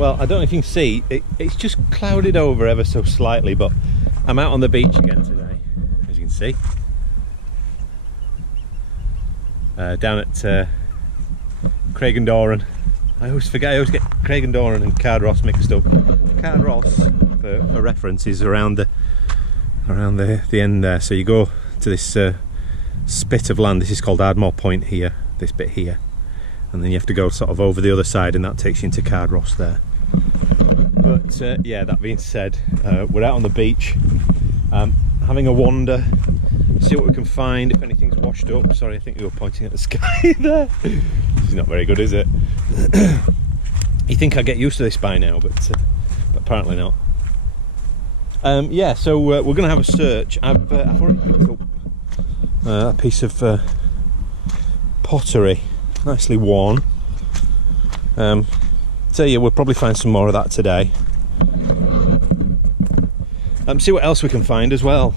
Well, I don't know if you can see, it's just clouded over ever so slightly, but I'm out on the beach again today, as you can see. Down at Craig-and-Doran. I always get Craig-and-Doran and Cardross mixed up. Cardross, for reference, is around the end there. So you go to this spit of land. This is called Ardmore Point here, this bit here, and then you have to go sort of over the other side, and that takes you into Cardross there. But yeah, that being said, we're out on the beach, having a wander, see what we can find, if anything's washed up. Sorry, I think you were pointing at the sky there. This is not very good, is it? You think I'd get used to this by now, but apparently not. Yeah, so we're going to have a search. I've already picked up a piece of pottery, nicely worn. So yeah, we'll probably find some more of that today. See what else we can find as well.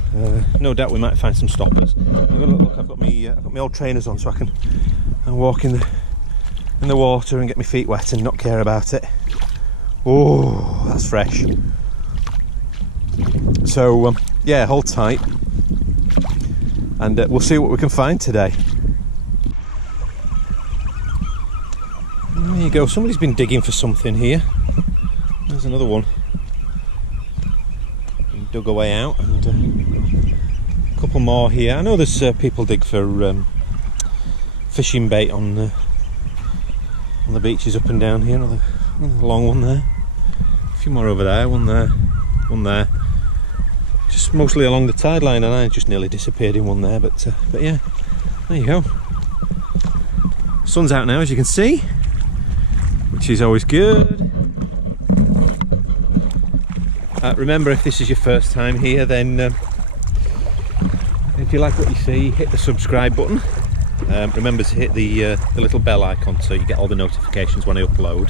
No doubt we might find some stoppers. I'm gonna look. I've got my old trainers on, so I can walk in the water and get my feet wet and not care about it. Oh, that's fresh. So yeah, hold tight, and we'll see what we can find today. There you go. Somebody's been digging for something here. There's another one. Dug away out, and a couple more here. I know there's people dig for fishing bait on the beaches up and down here. Another long one there. A few more over there. One there. Just mostly along the tide line, and I just nearly disappeared in one there. But yeah, there you go. Sun's out now, as you can see, which is always good. Remember, if this is your first time here, then if you like what you see, hit the subscribe button. Remember to hit the little bell icon so you get all the notifications when I upload.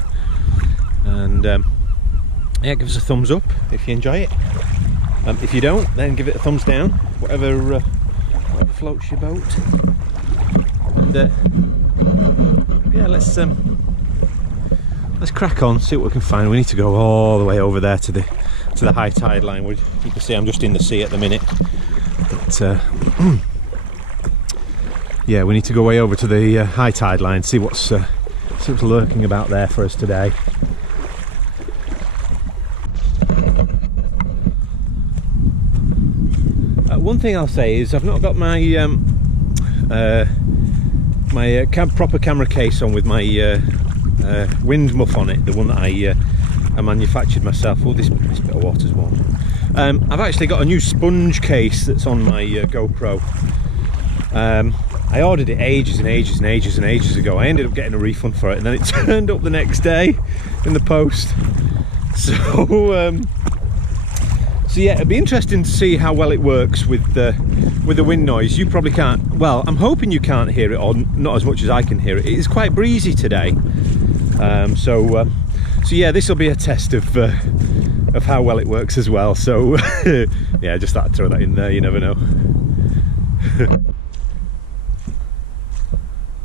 And yeah, give us a thumbs up if you enjoy it. If you don't, then give it a thumbs down, whatever floats your boat. And yeah, let's crack on, see what we can find. We need to go all the way over there to the high tide line. You can see I'm just in the sea at the minute, but yeah, we need to go way over to the high tide line, see what's lurking about there for us today. One thing I'll say is I've not got my proper camera case on with my wind muff on it, the one that I manufactured myself. Oh, this bit of water's warm. I've actually got a new sponge case that's on my GoPro. I ordered it ages ago. I ended up getting a refund for it, and then it turned up the next day in the post. So yeah, it'd be interesting to see how well it works with the wind noise. You probably can't. Well, I'm hoping you can't hear it, or not as much as I can hear it. It is quite breezy today. So yeah, this will be a test of how well it works as well. So yeah, just thought I'd throw that in there. You never know.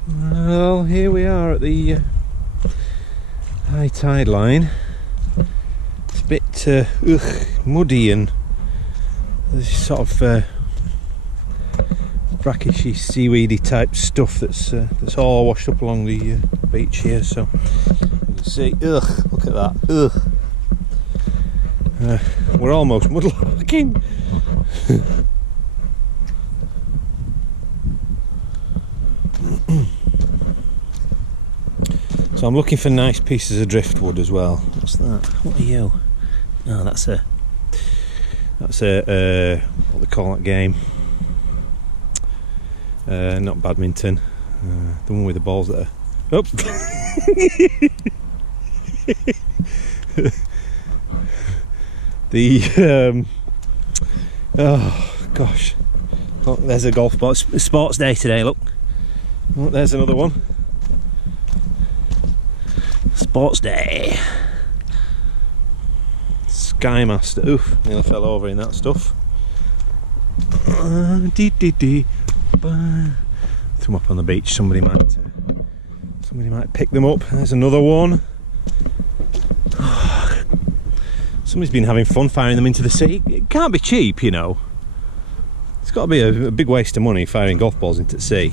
Well, here we are at the high tide line. It's a bit muddy, and there's sort of brackishy, seaweedy type stuff that's all washed up along the beach here. So you can see, ugh, look at that, ugh. We're almost mudlarking. So I'm looking for nice pieces of driftwood as well. What's that? What are you? Oh, that's a what they call that game? Not badminton. The one with the balls that are. Oh. Oh gosh. Look, there's a golf ball. It's sports day today. Look. Oh, there's another one. Sports day. Skymaster. Oof, nearly fell over in that stuff. Throw them up on the beach. Somebody might pick them up. There's another one. Somebody's been having fun firing them into the sea. It can't be cheap, you know. It's got to be a big waste of money firing golf balls into the sea.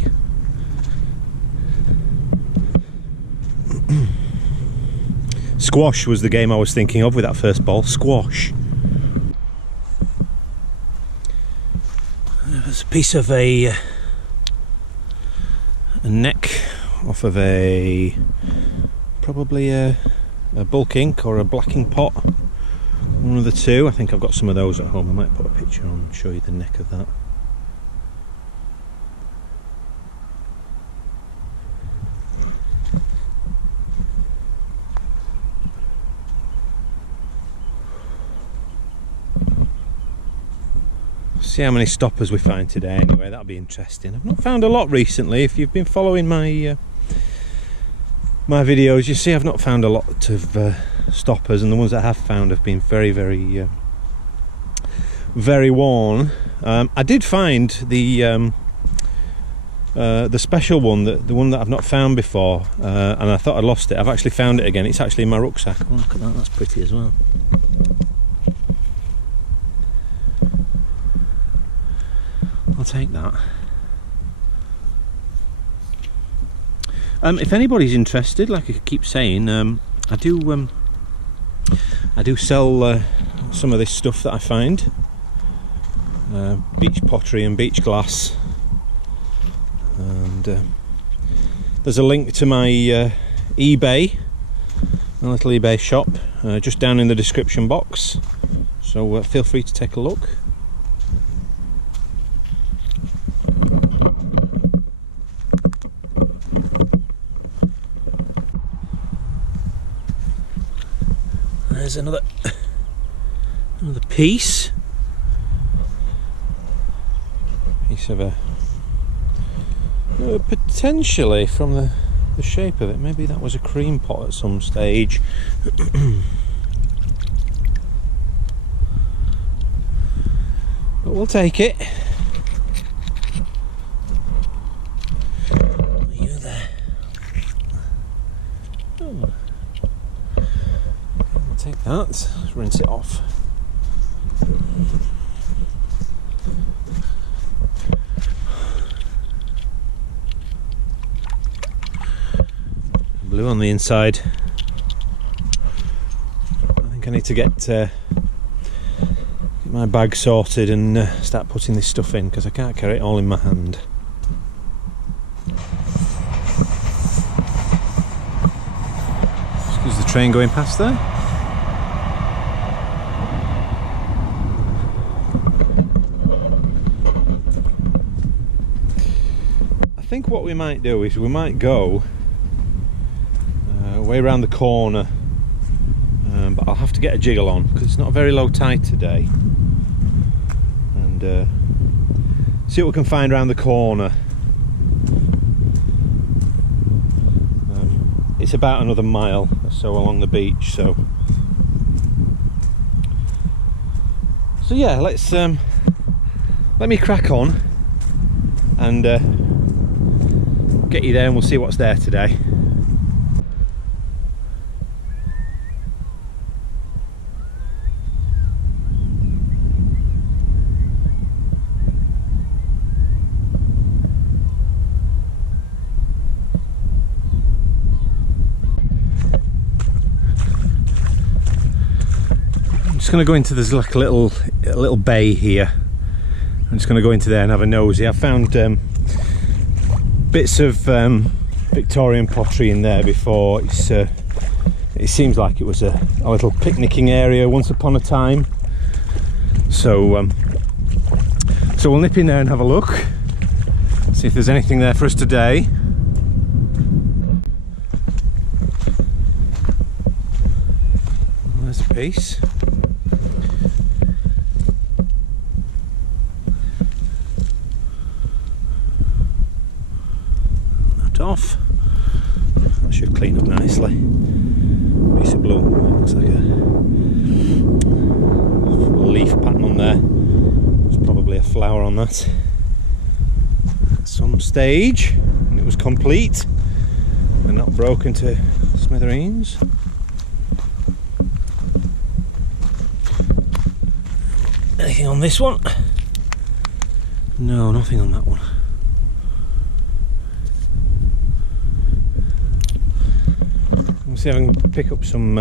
Squash was the game I was thinking of with that first ball. Squash. There's a piece of a neck off of probably a bulk ink or a blacking pot. One of the two. I think I've got some of those at home. I might put a picture on and show you the neck of that. See how many stoppers we find today anyway. That'll be interesting. I've not found a lot recently. If you've been following my my videos, you see I've not found a lot of stoppers, and the ones that I have found have been very worn. I did find the special one, the one that I've not found before, and I thought I'd lost it. I've actually found it again. It's actually in my rucksack. Oh, look at that, that's pretty as well. I'll take that. If anybody's interested, like I keep saying, I do sell some of this stuff that I find, beach pottery and beach glass, and there's a link to my eBay, my little eBay shop, just down in the description box, so feel free to take a look. There's another piece of a potentially, from the shape of it, maybe that was a cream pot at some stage. But we'll take it. You there? Oh. Take that, let's rinse it off. Blue on the inside. I think I need to get my bag sorted and start putting this stuff in, because I can't carry it all in my hand. Excuse the train going past there. I think what we might do is we might go way around the corner, but I'll have to get a jiggle on because it's not a very low tide today, and see what we can find around the corner. It's about another mile or so along the beach, so yeah, let's let me crack on and get you there, and we'll see what's there today. I'm just going to go into, there's like a little bay here. I'm just going to go into there and have a nosy. I found bits of Victorian pottery in there before. It seems like it was a little picnicking area once upon a time. So we'll nip in there and have a look, see if there's anything there for us today. There's a piece. Off. That should clean up nicely. Piece of blue, looks like a leaf pattern on there. There's probably a flower on that at some stage, and it was complete and not broken to smithereens. Anything on this one? No, nothing on that one. We'll see if I can pick up some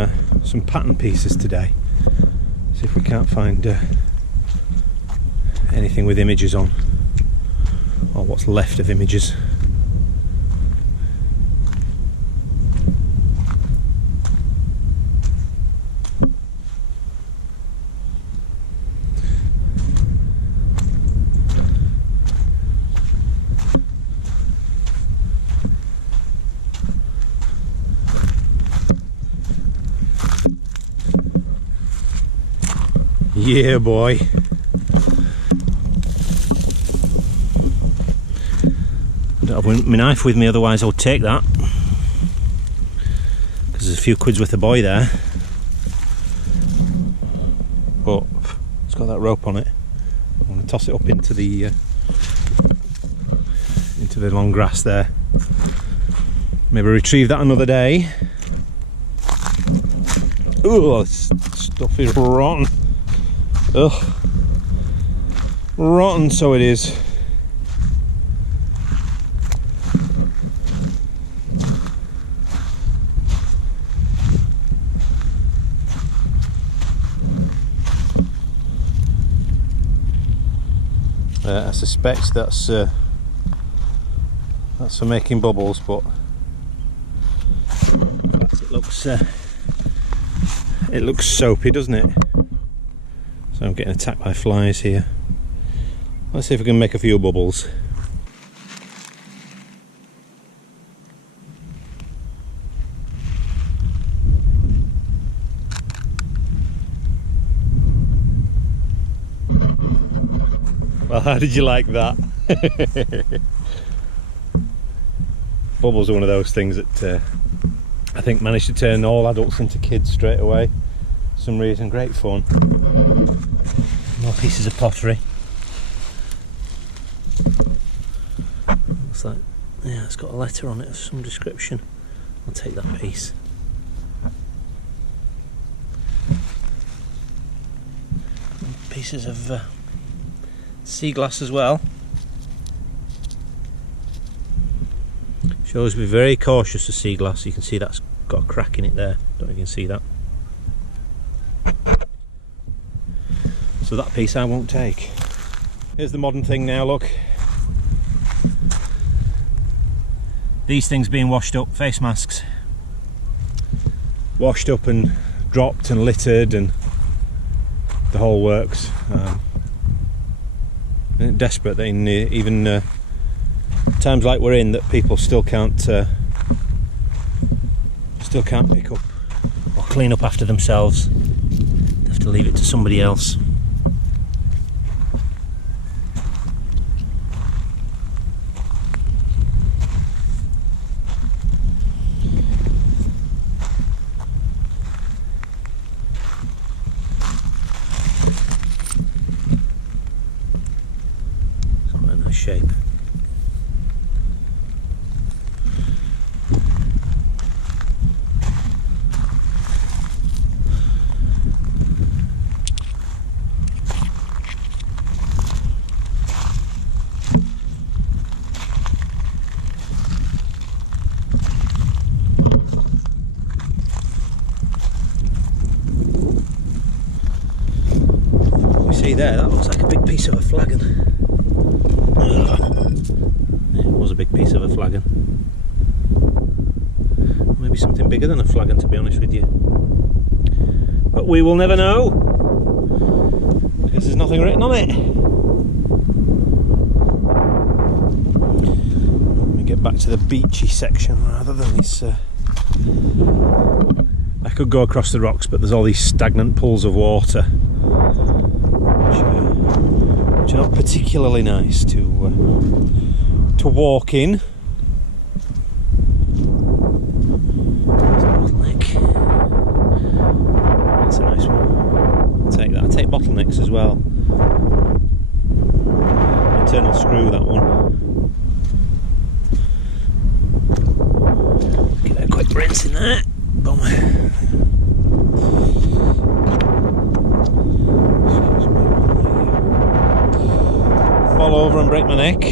pattern pieces today. See if we can't find anything with images on, or what's left of images. Yeah, boy. I don't have my knife with me, otherwise I'll take that. Because there's a few quid's worth of boy there. But it's got that rope on it. I want to toss it up into the long grass there. Maybe retrieve that another day. Oh, this stuff is rotten. Ugh. Rotten, so it is. I suspect that's for making bubbles, but in fact it looks soapy, doesn't it? So I'm getting attacked by flies here. Let's see if we can make a few bubbles. Well, how did you like that? Bubbles are one of those things that I think managed to turn all adults into kids straight away. For some reason, great fun. More pieces of pottery. Looks like, yeah, it's got a letter on it of some description. I'll take that piece. Pieces of sea glass as well. Should always be very cautious of sea glass. You can see that's got a crack in it there. Don't know if you can see that. So that piece I won't take. Here's the modern thing now, look. These things being washed up, face masks. Washed up and dropped and littered and the whole works. Desperate that in even times like we're in, that people still can't pick up or clean up after themselves. They have to leave it to somebody else. Shape. You see there, that looks like a big piece of a flagon. It was a big piece of a flagon. Maybe something bigger than a flagon, to be honest with you. But we will never know, because there's nothing written on it. Let me get back to the beachy section rather than this. I could go across the rocks, but there's all these stagnant pools of water, which are not particularly nice to walk in. Bottleneck. That's a nice one. I'll take that. I'll take bottlenecks as well. Internal screw, that one. Give it a quick rinse in there. Boom. Excuse me. and break my neck.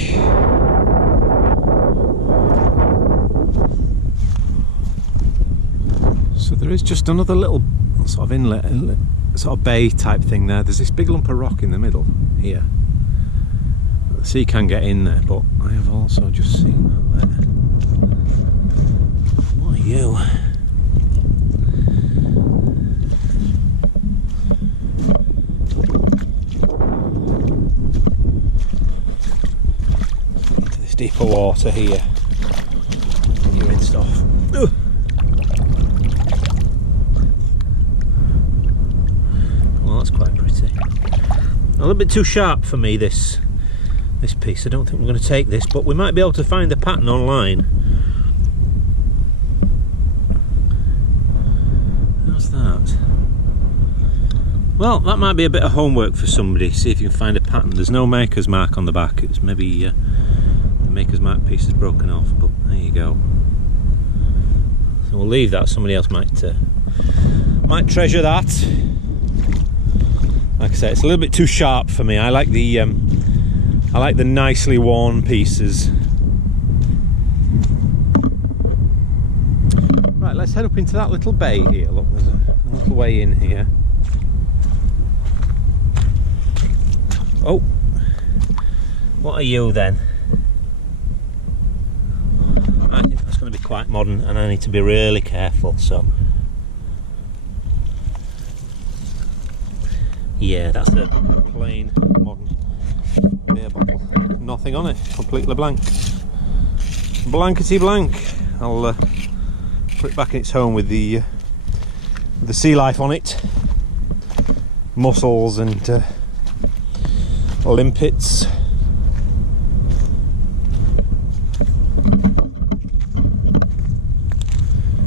So there is just another little sort of inlet, sort of bay type thing there. There's this big lump of rock in the middle here. The sea can get in there, but I have also just seen that there. What are you? Into this deeper water here. You rinsed off. Ugh. Well, that's quite pretty. A little bit too sharp for me, this piece. I don't think we're going to take this, but we might be able to find the pattern online. How's that? Well, that might be a bit of homework for somebody. See if you can find a pattern. There's no maker's mark on the back. It's maybe the maker's mark piece is broken off, but there you go. So we'll leave that. Somebody else might treasure that. Like I say, it's a little bit too sharp for me. I like the nicely worn pieces. Right, let's head up into that little bay here. Look, there's a little way in here. Oh, what are you then? I think that's going to be quite modern, and I need to be really careful. So, yeah, that's a plain modern beer bottle. Nothing on it, completely blank. Blankety blank. I'll put it back in its home with the sea life on it. Mussels and limpets.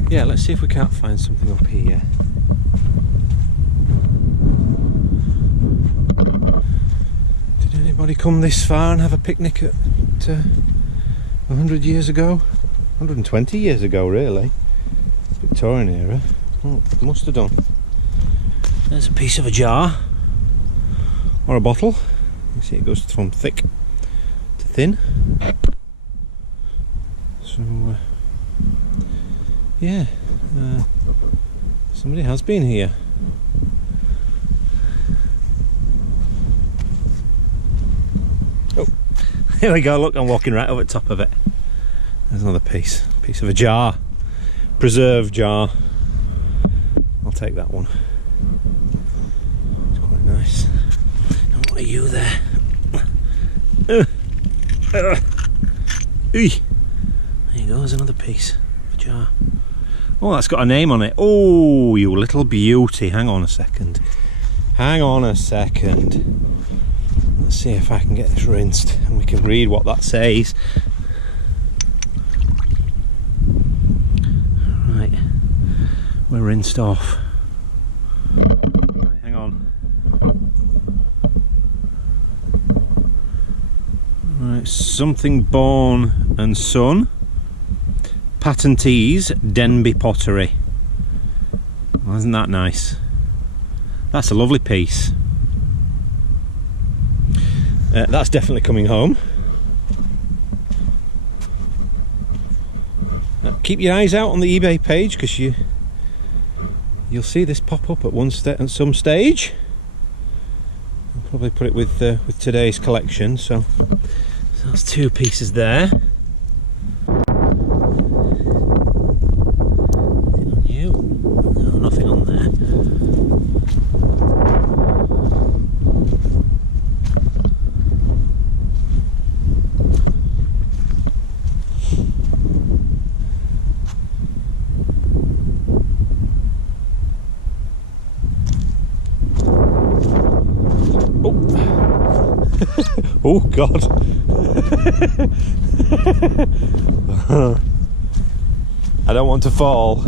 Yeah, let's see if we can't find something up here. Did anybody come this far and have a picnic at 100 years ago? 120 years ago, really. Victorian era. Oh, must have done. There's a piece of a jar. Or a bottle. You see it goes from thick to thin. So, yeah, somebody has been here. Oh, here we go, look, I'm walking right over the top of it. There's another piece of a jar, preserved jar. I'll take that one. It's quite nice. And what are you there? There you go, there's another piece of a jar. Oh, that's got a name on it. Oh, you little beauty. Hang on a second. Hang on a second. Let's see if I can get this rinsed and we can read what that says. Right, we're rinsed off. Right, hang on. Right, something Born and Son. Patentees, Denby Pottery. Well, isn't that nice? That's a lovely piece. That's definitely coming home. Keep your eyes out on the eBay page, because you'll see this pop up at some stage. I'll probably put it with today's collection. So that's two pieces there. Nothing on there. Oh, oh God. I don't want to fall.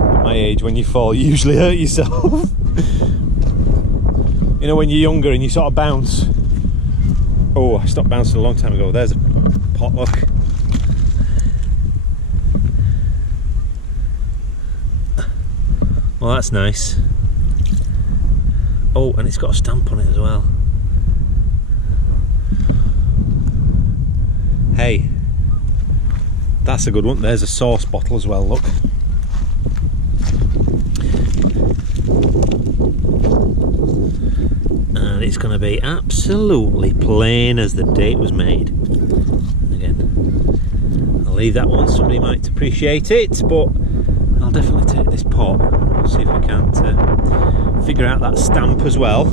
At my age, when you fall, you usually hurt yourself. You know, when you're younger and you sort of bounce. Oh, I stopped bouncing a long time ago. There's a potluck. Well, that's nice. Oh, and it's got a stamp on it as well. Hey, that's a good one. There's a sauce bottle as well, look. And it's going to be absolutely plain as the day it was made. Again, I'll leave that one. Somebody might appreciate it, but I'll definitely take this pot. We'll see if we can't figure out that stamp as well.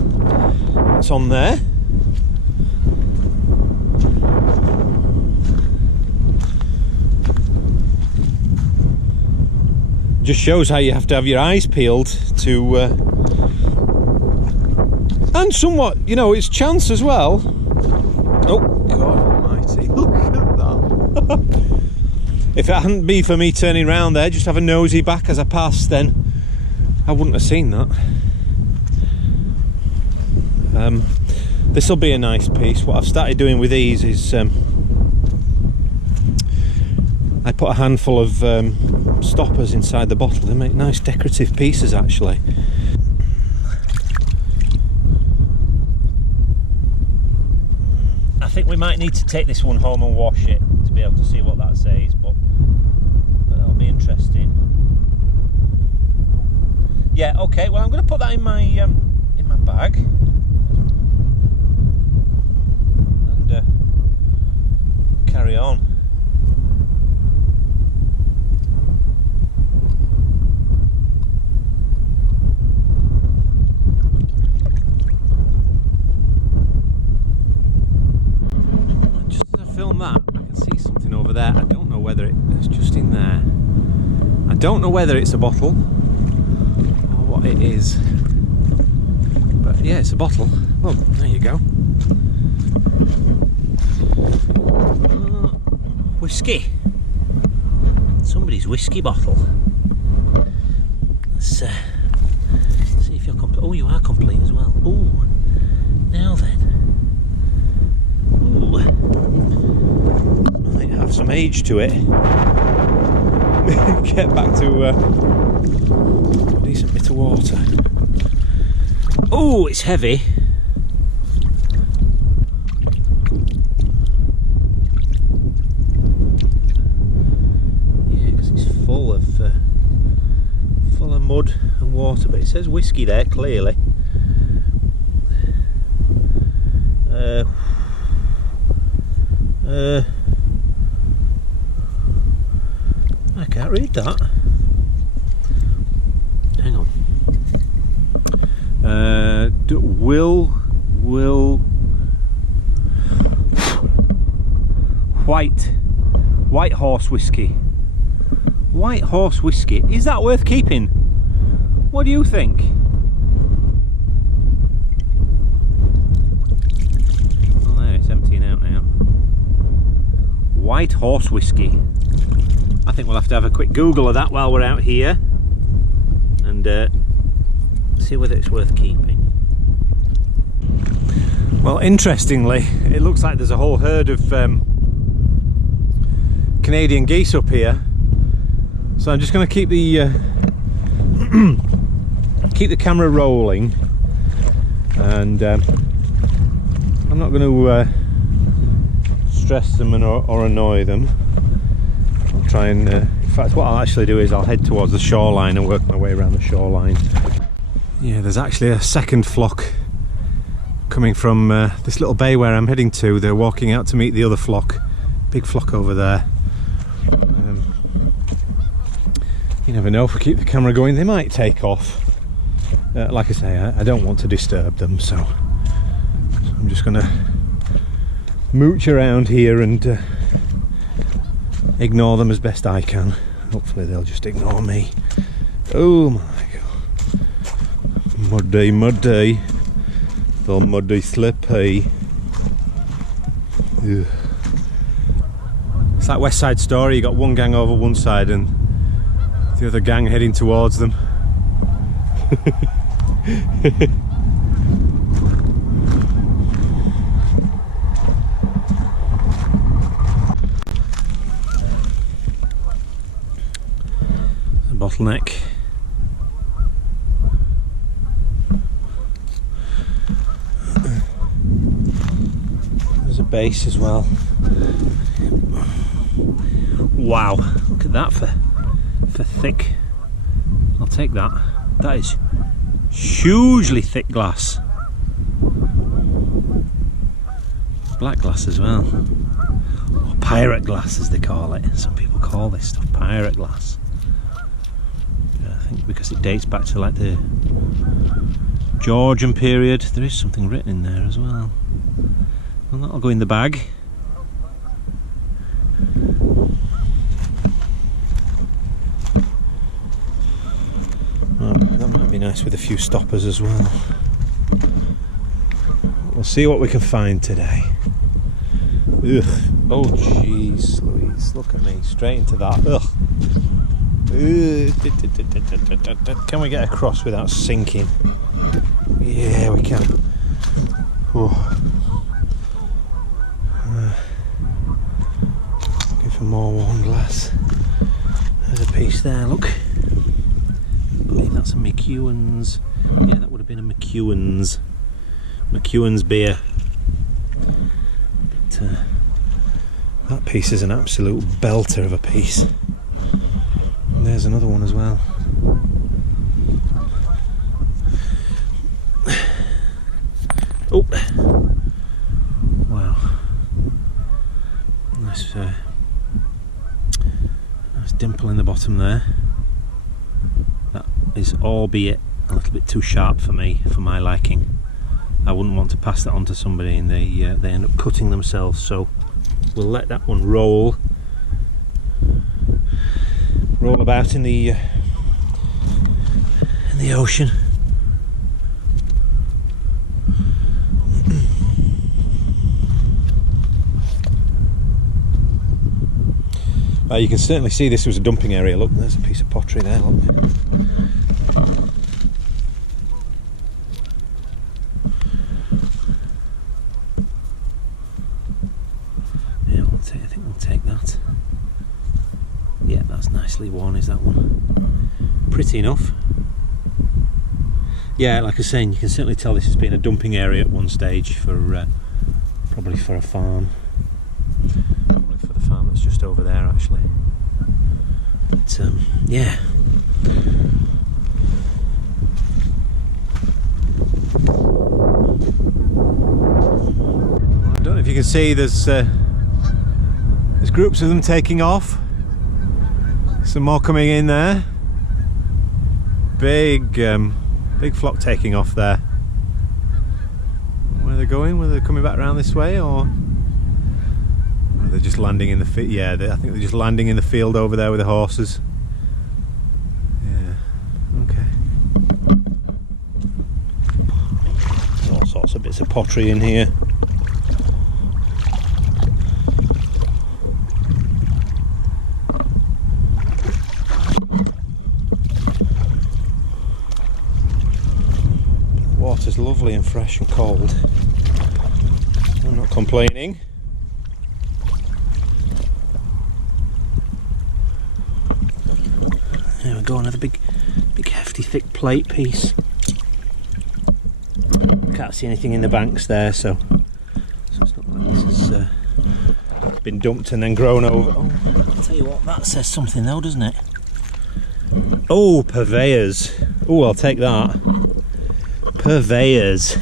It's on there. Just shows how you have to have your eyes peeled to and somewhat, you know, it's chance as well. Oh God almighty, look at that. If it hadn't been for me turning around there, just have a nosy back as I passed, then I wouldn't have seen that. This will be a nice piece. What I've started doing with these is I put a handful of stoppers inside the bottle. They make nice decorative pieces actually. I think we might need to take this one home and wash it to be able to see what that says, but that'll be interesting. Yeah, okay, well I'm going to put that in my bag and carry on. Film that, I can see something over there. I don't know whether it's just in there. I don't know whether it's a bottle or what it is, but yeah, it's a bottle. Well, there you go. Whiskey. Somebody's whiskey bottle. Let's see if you're complete. Oh, you are complete as well. Oh, now then. Ooh. Might have some age to it. Get back to a decent bit of water. Oh, it's heavy. Yeah, because it's full of mud and water, but it says whiskey there clearly. I can't read that. Hang on. Will White horse whiskey. White horse whiskey. Is that worth keeping? What do you think? Oh, there, it's emptying out now. White horse whiskey. I think we'll have to have a quick Google of that while we're out here and see whether it's worth keeping. Well, interestingly, it looks like there's a whole herd of Canadian geese up here, so I'm just going to keep the keep the camera rolling, and I'm not going to stress them or annoy them. I'll try and in fact what I'll actually do is I'll head towards the shoreline and work my way around the shoreline. Yeah, there's actually a second flock coming from this little bay where I'm heading to. They're walking out to meet the other flock, big flock over there. You never know, if we keep the camera going they might take off. Like I say, I don't want to disturb them, so I'm just gonna mooch around here and ignore them as best I can. Hopefully they'll just ignore me. Oh my god. Muddy, muddy. The muddy slippy. Ugh. It's like West Side Story, you got one gang over one side and the other gang heading towards them. Bottleneck. There's a base as well. Wow, look at that for thick. I'll take that. That is hugely thick glass. Black glass as well. Or pirate glass as they call it. Some people call this stuff pirate glass. Yeah, I think because it dates back to like the Georgian period. There is something written in there as well. Well, that'll go in the bag. Oh, that might be nice with a few stoppers as well. We'll see what we can find today. Ugh. Oh jeez, Louise, look at me, straight into that. Ugh. Can we get across without sinking? Yeah, we can. Give him more one glass. There's a piece there, look. I believe that's a McEwan's. Yeah, that would have been a McEwan's beer. But, that piece is an absolute belter of a piece. And there's another one as well. Oh, wow! Nice dimple in the bottom there. That is, albeit a little bit too sharp for me, for my liking. I wouldn't want to pass that on to somebody and they end up cutting themselves, so we'll let that one roll about in the ocean. You can certainly see this was a dumping area. Look, there's a piece of pottery there, look. I think we'll take that. Yeah, that's nicely worn, is that one. Pretty enough. Yeah, like I was saying, you can certainly tell this has been a dumping area at one stage for probably for a farm. Probably for the farm that's just over there, actually. But yeah. I don't know if you can see, there's groups of them taking off. Some more coming in there. Big flock taking off there. Where are they going? Whether they're coming back around this way, or are they just landing in the field? Yeah, I think they're just landing in the field over there with the horses. Yeah, okay. There's all sorts of bits of pottery in here. Water's lovely and fresh and cold. I'm not complaining. There we go, another big hefty thick plate piece. Can't see anything in the banks there, so it's not like this has been dumped and then grown over. Oh, I'll tell you what, that says something though, doesn't it? Oh, purveyors. Oh, I'll take that. Purveyors.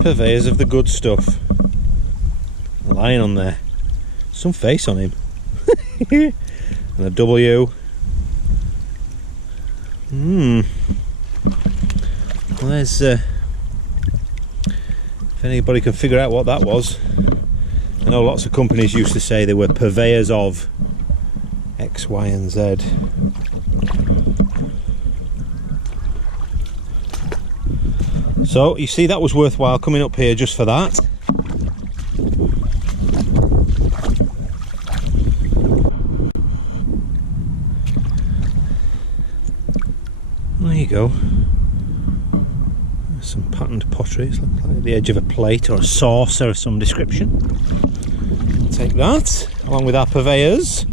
Purveyors of the good stuff. A lion on there. Some face on him. And a W. Well, there's if anybody can figure out what that was. I know lots of companies used to say they were purveyors of X, Y and Z. So you see, that was worthwhile coming up here just for that. There you go. There's some patterned pottery. It's like the edge of a plate or a saucer of some description. Take that along with our purveyors.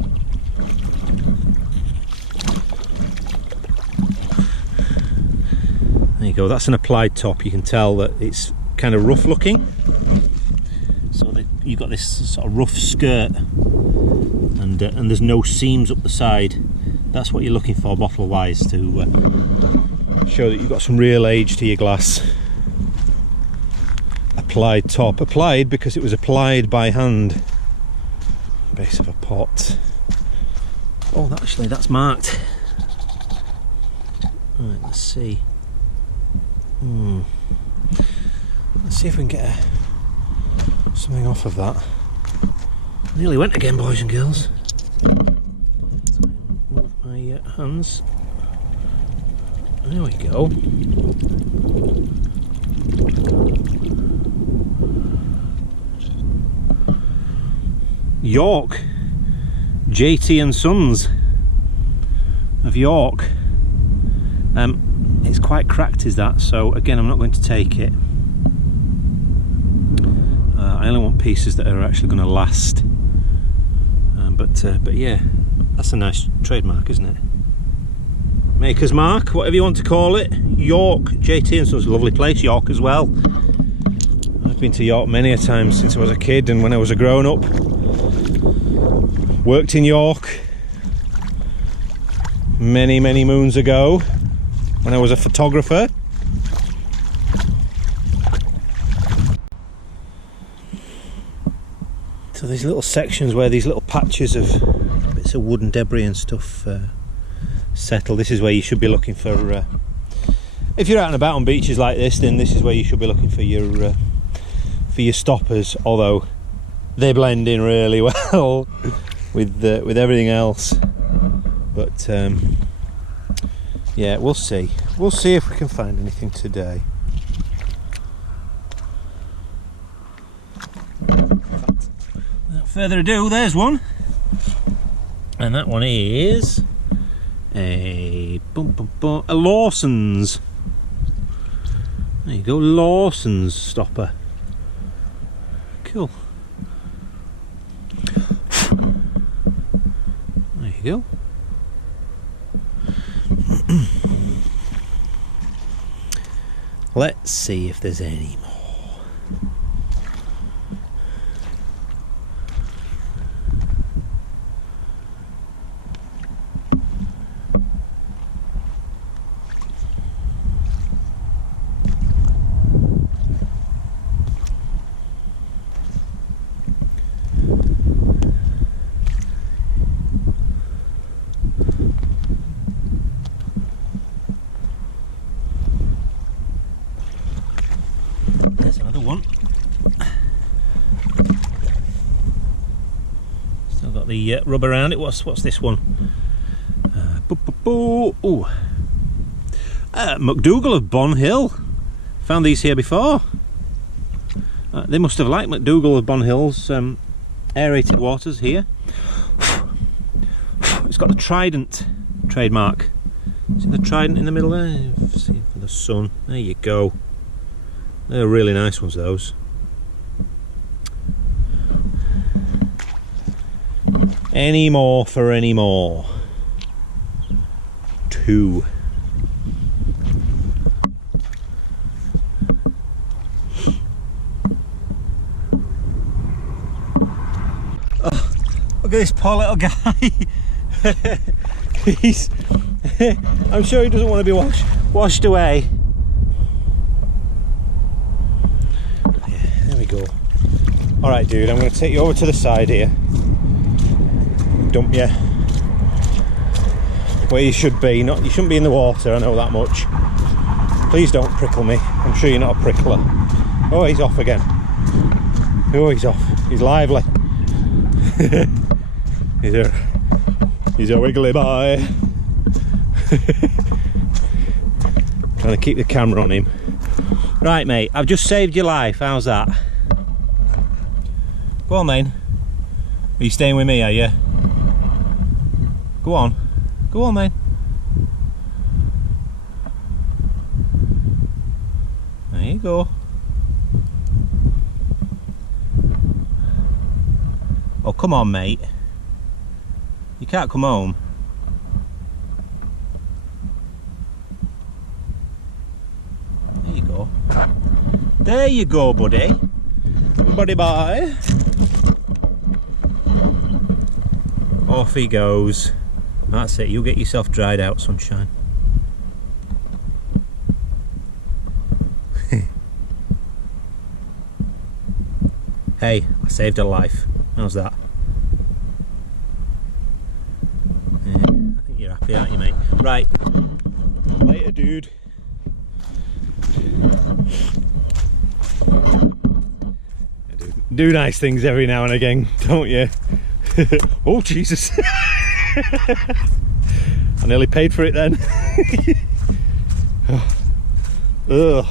There you go, that's an applied top. You can tell that it's kind of rough looking. So that you've got this sort of rough skirt, and there's no seams up the side. That's what you're looking for bottle wise, to show that you've got some real age to your glass. Applied top, applied because it was applied by hand. Base of a pot. Oh, actually that's marked. Right, let's see. Let's see if we can get something off of that. Nearly went again, boys and girls. So move my hands. There we go. York, JT and Sons of York. It's quite cracked, is that? So again, I'm not going to take it. I only want pieces that are actually going to last. But yeah, that's a nice trademark, isn't it? Maker's mark, whatever you want to call it. York, JT and Sons, a lovely place. York as well. I've been to York many a time since I was a kid, and when I was a grown-up. Worked in York many moons ago when I was a photographer. So these little sections where these little patches of bits of wood and debris and stuff settle, this is where you should be looking for, if you're out and about on beaches like this, then this is where you should be looking for your stoppers, although they blend in really well with everything else. But yeah, we'll see if we can find anything today. Without further ado, there's one, and that one is a Lawson's. There you go, Lawson's stopper. Cool. There you go. Let's see if there's any more. There's another one. Still got the rubber around it. What's this one? McDougall of Bon Hill. Found these here before. They must have liked McDougall of Bon Hill's aerated waters here. It's got the Trident trademark. See the Trident in the middle there? See for the sun. There you go. They're really nice ones, those. Any more for any more? Two. Oh, look at this poor little guy. He's I'm sure he doesn't want to be washed away. Go. Alright dude, I'm going to take you over to the side here. Dump you where you should be. You shouldn't be in the water, I know that much. Please don't prickle me. I'm sure you're not a prickler. Oh, he's off again. Oh, he's off. He's lively. He's a wiggly boy. Trying to keep the camera on him. Right mate, I've just saved your life. How's that? Go on then. Are you staying with me, are you? Go on. Go on then. There you go. Oh, come on mate. You can't come home. There you go. There you go, buddy. Buddy boy. Off he goes. That's it, you'll get yourself dried out, sunshine. Hey, I saved a life. How's that? Yeah, I think you're happy, aren't you, mate? Right. Later, dude. Do nice things every now and again, don't you? Oh, Jesus. I nearly paid for it then. Ugh.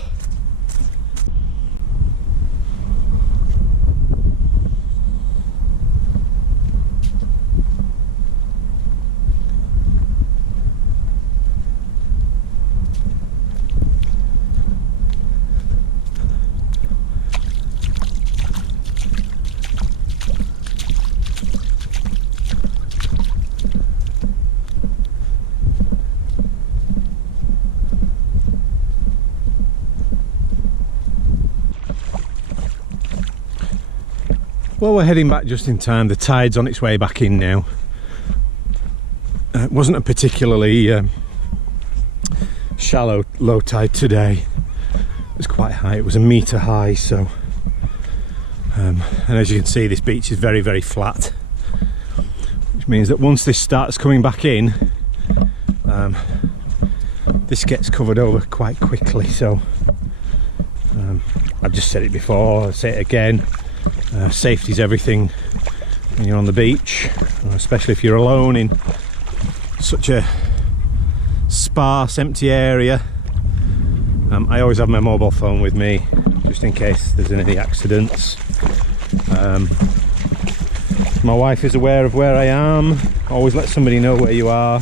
Well, we're heading back just in time. The tide's on its way back in now. It wasn't a particularly shallow low tide today. It was quite high. It was 1 metre high, so and as you can see, this beach is very, very flat, which means that once this starts coming back in, this gets covered over quite quickly. So I've just said it before, I'll say it again. Safety's everything when you're on the beach, especially if you're alone in such a sparse, empty area. I always have my mobile phone with me, just in case there's any accidents. My wife is aware of where I am. Always let somebody know where you are.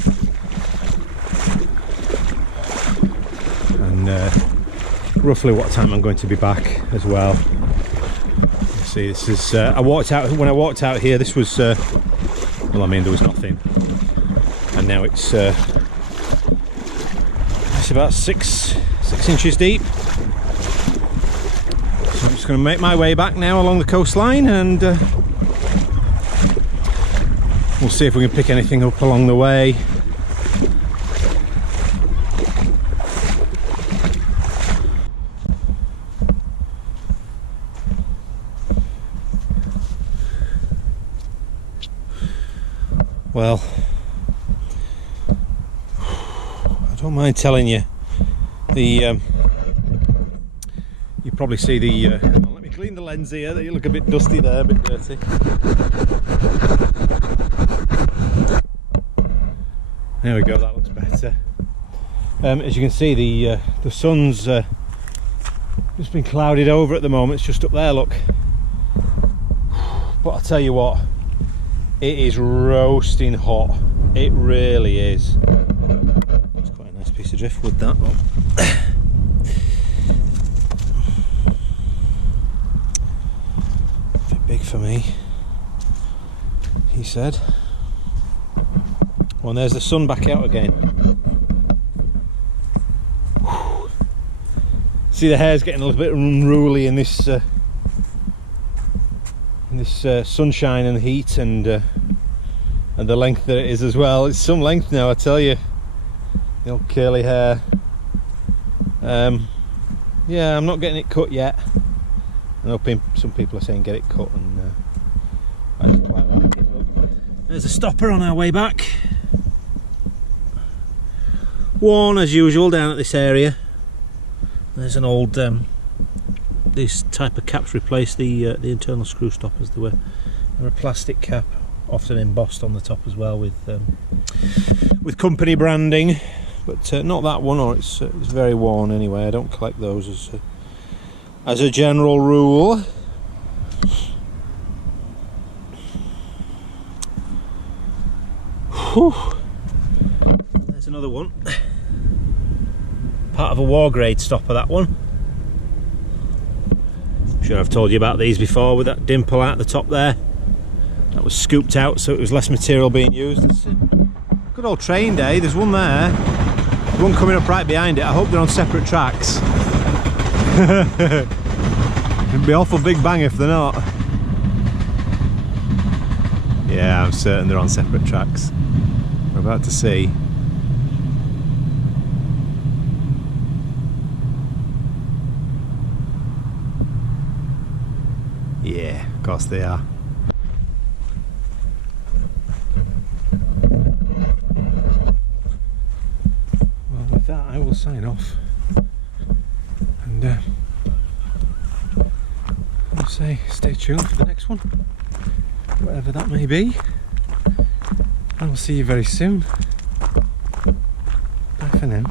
And roughly what time I'm going to be back as well. See, this is when I walked out here, this was well, I mean, there was nothing, and now it's about six inches deep. So I'm just going to make my way back now along the coastline, and we'll see if we can pick anything up along the way. Well, I don't mind telling you, you probably see the, hang on, let me clean the lens here, you look a bit dusty there, a bit dirty. There we go, that looks better. As you can see, the sun's just been clouded over at the moment, it's just up there, look. But I'll tell you what, it is roasting hot. It really is. It's quite a nice piece of driftwood, that one. A bit big for me, he said. Well, and there's the sun back out again. Whew. See, the hair's getting a little bit unruly in this sunshine and heat, and the length that it is as well. It's some length now, I tell you. The old curly hair. Yeah, I'm not getting it cut yet. I know some people are saying get it cut, and I just quite like it. Look, there's a stopper on our way back. Worn as usual down at this area. There's an old this type of caps replace the internal screw stoppers. They're a plastic cap, often embossed on the top as well with company branding, but not that one, or it's very worn anyway. I don't collect those as a general rule. Whew. There's another one, part of a war grade stopper, that one. I'm sure I've told you about these before, with that dimple out the top there. That was scooped out so it was less material being used. It's a good old train day. There's one there, one coming up right behind it. I hope they're on separate tracks. It'd be awful big bang if they're not. Yeah, I'm certain they're on separate tracks. We're about to see. Yeah, of course they are. Well, with that I will sign off and I'll say stay tuned for the next one, whatever that may be. I will see you very soon. Bye for now.